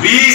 20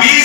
20